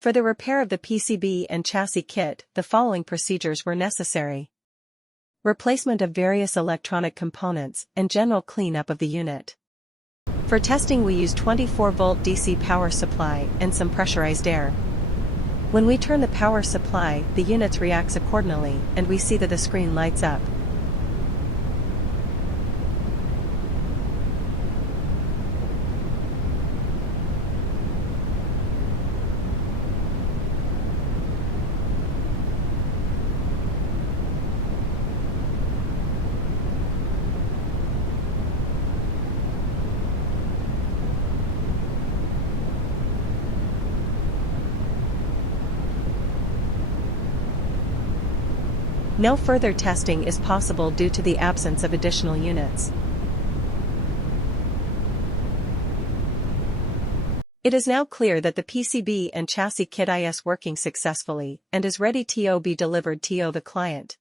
For the repair of the PCB and chassis kit, the following procedures were necessary. Replacement of various electronic components and general cleanup of the unit. For testing we use 24-volt DC power supply and some pressurized air. When we turn the power supply, the unit reacts accordingly, and we see that the screen lights up. No further testing is possible due to the absence of additional units. It is now clear that the PCB and chassis kit is working successfully and is ready to be delivered to the client.